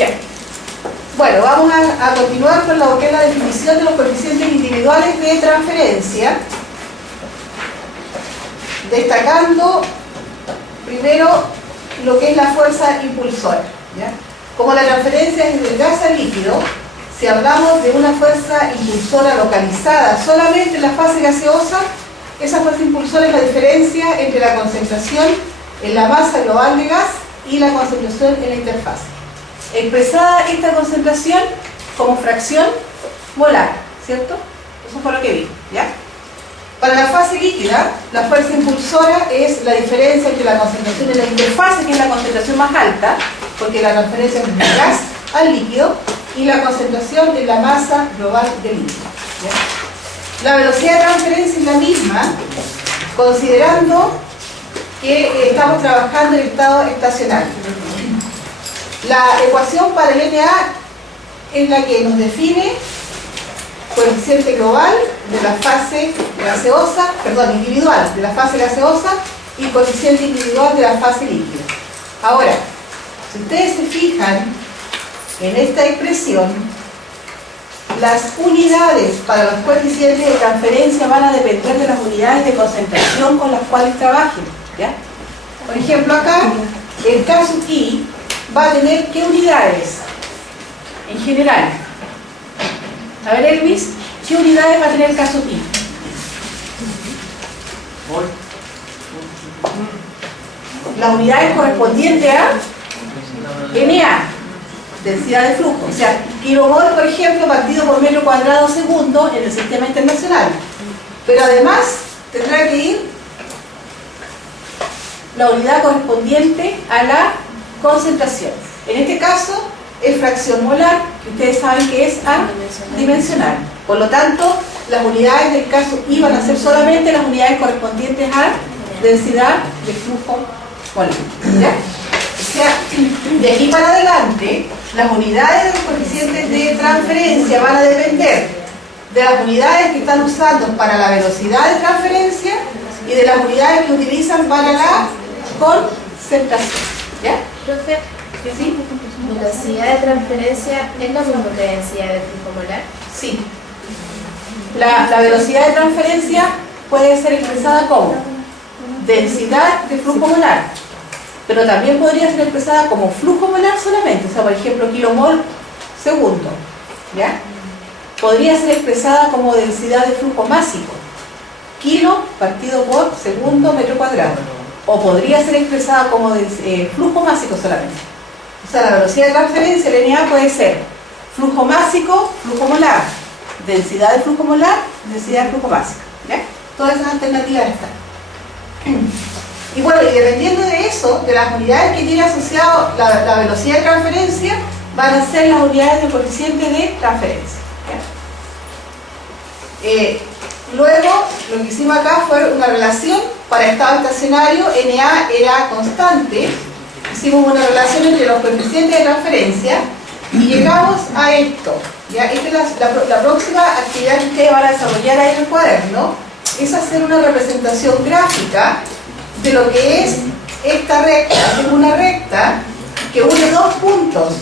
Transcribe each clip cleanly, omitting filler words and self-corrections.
Bien. Bueno, vamos a continuar con lo que es la definición de los coeficientes individuales de transferencia, destacando primero lo que es la fuerza impulsora, ¿ya? Como la transferencia es del gas al líquido, si hablamos de una fuerza impulsora localizada solamente en la fase gaseosa, esa fuerza impulsora es la diferencia entre la concentración en la masa global de gas y la concentración en la interfase. Expresada esta concentración como fracción molar, ¿cierto? Eso fue lo que vi, ¿ya? Para la fase líquida, la fuerza impulsora es la diferencia entre la concentración en la interfase, que es la concentración más alta, porque la transferencia es del gas al líquido, y la concentración en la masa global del líquido, ¿ya? La velocidad de transferencia es la misma, considerando que estamos trabajando en estado estacionario. La ecuación para el NA es la que nos define coeficiente global de la fase gaseosa, perdón, individual de la fase gaseosa y coeficiente individual de la fase líquida. Ahora, si ustedes se fijan en esta expresión, las unidades para los coeficientes de transferencia van a depender de las unidades de concentración con las cuales trabajen, ¿ya? Por ejemplo, acá, el caso I va a tener ¿qué unidades? En general. A ver, Elvis, ¿qué unidades va a tener el caso I? Las unidades correspondientes a NA, densidad de flujo. O sea, kilomol, por ejemplo, partido por metro cuadrado segundo en el sistema internacional. Pero además tendrá que ir la unidad correspondiente a la concentración. En este caso es fracción molar, que ustedes saben que es adimensional. Por lo tanto, las unidades del caso I van a ser solamente las unidades correspondientes a densidad de flujo molar, ¿ya? O sea, de aquí para adelante, las unidades de los coeficientes de transferencia van a depender de las unidades que están usando para la velocidad de transferencia y de las unidades que utilizan para la concentración, ¿ya? Profe, ¿sí? ¿velocidad de transferencia es lo mismo que densidad de flujo molar? Sí. La velocidad de transferencia puede ser expresada como densidad de flujo molar, pero también podría ser expresada como flujo molar solamente, o sea, por ejemplo, kilomol segundo, ¿ya? Podría ser expresada como densidad de flujo másico, kilo partido por segundo metro cuadrado, o podría ser expresada como flujo másico solamente. O sea, la velocidad de transferencia, el NA, puede ser flujo másico, flujo molar, densidad de flujo molar, densidad de flujo másico, ¿ya? Todas esas alternativas están. Y bueno, y dependiendo de eso, de las unidades que tiene asociado la velocidad de transferencia, van a ser las unidades del coeficiente de transferencia, ¿ya? Luego, lo que hicimos acá fue una relación para estado estacionario, NA era constante, hicimos una relación entre los coeficientes de transferencia y llegamos a esto, ¿ya? Esta es la próxima actividad que ustedes van a desarrollar ahí en el cuaderno, es hacer una representación gráfica de lo que es esta recta. Es una recta que une dos puntos,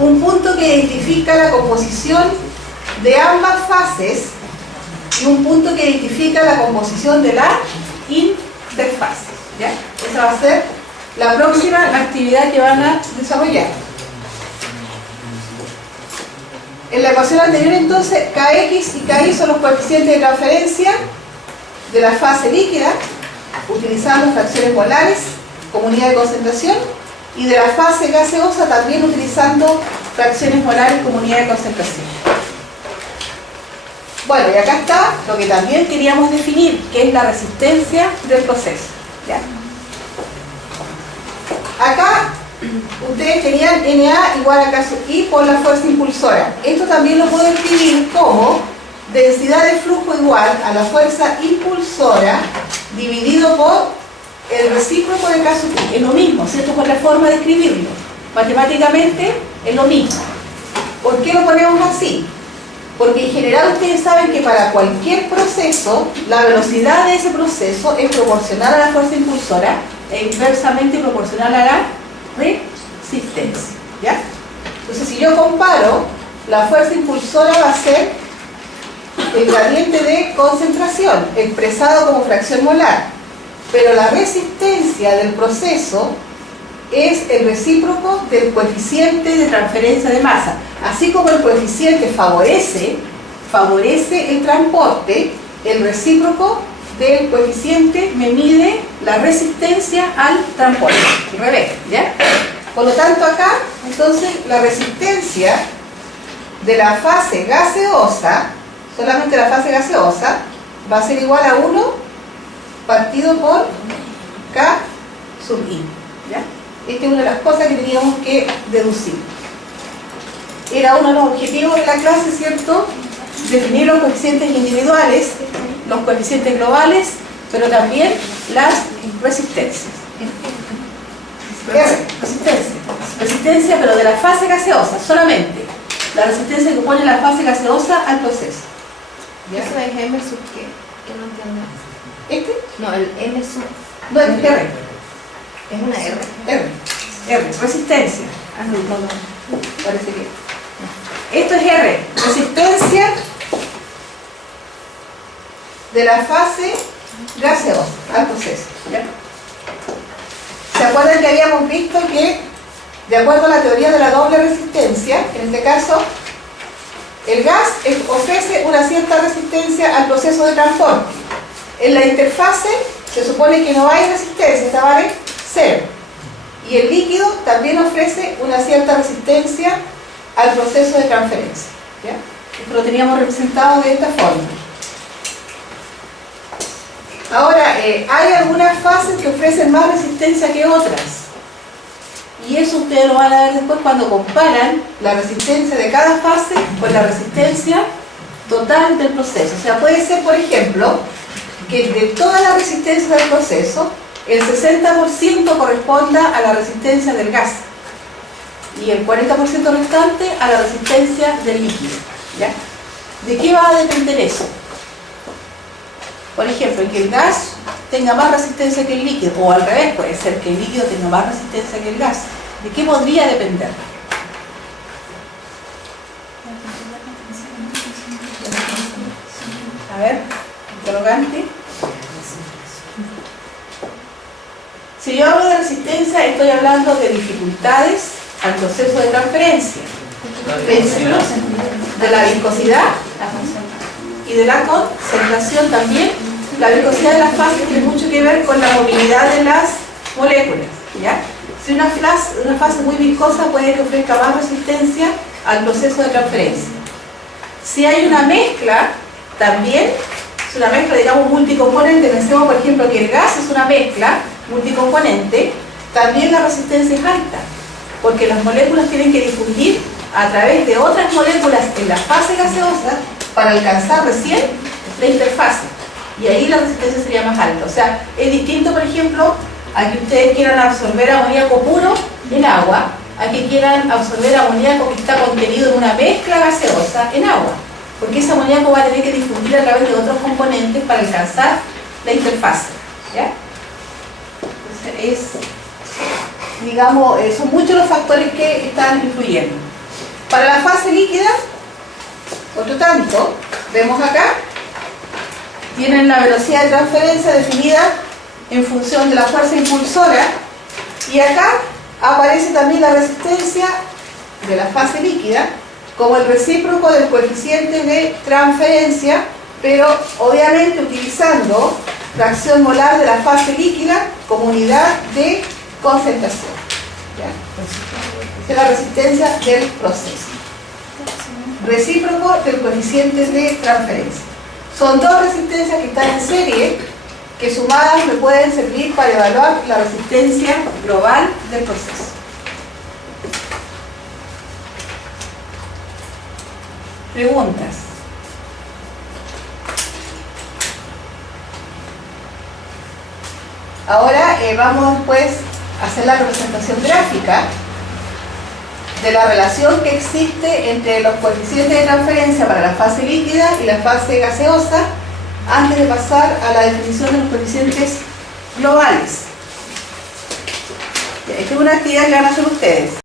un punto que identifica la composición de ambas fases y un punto que identifica la composición de la interfase, ¿ya? Esa va a ser la próxima actividad que van a desarrollar. En la ecuación anterior, entonces, Kx y Ky son los coeficientes de transferencia de la fase líquida, utilizando fracciones molares como unidad de concentración, y de la fase gaseosa también utilizando fracciones molares como unidad de concentración. Bueno, y acá está lo que también queríamos definir, que es la resistencia del proceso, ¿ya? Acá ustedes tenían NA igual a caso I por la fuerza impulsora. Esto también lo puedo escribir como densidad de flujo igual a la fuerza impulsora dividido por el recíproco de caso I. Es lo mismo, ¿cierto? Por la forma de escribirlo. Matemáticamente es lo mismo. ¿Por qué lo ponemos así? Porque en general ustedes saben que para cualquier proceso, la velocidad de ese proceso es proporcional a la fuerza impulsora e inversamente proporcional a la resistencia, ¿ya? Entonces, si yo comparo, la fuerza impulsora va a ser el gradiente de concentración, expresado como fracción molar. Pero la resistencia del proceso es el recíproco del coeficiente de transferencia de masa. Así como el coeficiente favorece el transporte, el recíproco del coeficiente me mide la resistencia al transporte. Al revés, ¿ya? Por lo tanto, acá, entonces, la resistencia de la fase gaseosa, solamente la fase gaseosa, va a ser igual a 1 partido por K sub I, ¿ya? Esta es una de las cosas que teníamos que deducir. Era uno de los objetivos de la clase, ¿cierto? Definir los coeficientes individuales, los coeficientes globales, pero también las resistencias. Resistencia, pero de la fase gaseosa, solamente. La resistencia que pone la fase gaseosa al proceso. ¿Ya? ¿Eso es M sub qué? Que no entiendo. ¿Este? No, el M sub. No, es R. Es una R. R, resistencia. Ah, no, parece que... Esto es R, resistencia de la fase gaseosa al proceso, ¿ya? ¿Se acuerdan que habíamos visto que, de acuerdo a la teoría de la doble resistencia, en este caso, el gas ofrece una cierta resistencia al proceso de transporte? En la interfase se supone que no hay resistencia, esta vale 0. Y el líquido también ofrece una cierta resistencia al proceso de transferencia, ¿ya? Esto lo teníamos representado de esta forma. Ahora, hay algunas fases que ofrecen más resistencia que otras. Y eso ustedes lo van a ver después cuando comparan la resistencia de cada fase con la resistencia total del proceso. O sea, puede ser, por ejemplo, que de toda la resistencia del proceso, el 60% corresponda a la resistencia del gas y el 40% restante a la resistencia del líquido, ¿ya? ¿De qué va a depender eso? Por ejemplo, que el gas tenga más resistencia que el líquido, o al revés, puede ser que el líquido tenga más resistencia que el gas. ¿De qué podría depender? A ver, interrogante. Si yo hablo de resistencia, estoy hablando de dificultades al proceso de transferencia. De la viscosidad y de la concentración también. La viscosidad de las fases tiene mucho que ver con la movilidad de las moléculas, ¿ya? Si una fase muy viscosa puede que ofrezca más resistencia al proceso de transferencia. Si hay una mezcla, también es una mezcla, digamos, multicomponente. Pensemos, por ejemplo, que el gas es una mezcla multicomponente, también la resistencia es alta, porque las moléculas tienen que difundir a través de otras moléculas en la fase gaseosa para alcanzar recién la interfase, y ahí la resistencia sería más alta. O sea, es distinto, por ejemplo, a que ustedes quieran absorber amoníaco puro en agua, a que quieran absorber amoníaco que está contenido en una mezcla gaseosa en agua, porque ese amoníaco va a tener que difundir a través de otros componentes para alcanzar la interfase, ¿ya? Entonces digamos, son muchos los factores que están influyendo. Para la fase líquida, otro tanto, vemos acá, tienen la velocidad de transferencia definida en función de la fuerza impulsora, y acá aparece también la resistencia de la fase líquida como el recíproco del coeficiente de transferencia, pero obviamente utilizando fracción molar de la fase líquida como unidad de concentración, ¿ya? Esta es la resistencia del proceso. Recíproco del coeficiente de transferencia. Son dos resistencias que están en serie, que sumadas me pueden servir para evaluar la resistencia global del proceso. Preguntas. Ahora vamos después a hacer la representación gráfica de la relación que existe entre los coeficientes de transferencia para la fase líquida y la fase gaseosa, antes de pasar a la definición de los coeficientes globales. Esta es una actividad que van a hacer ustedes.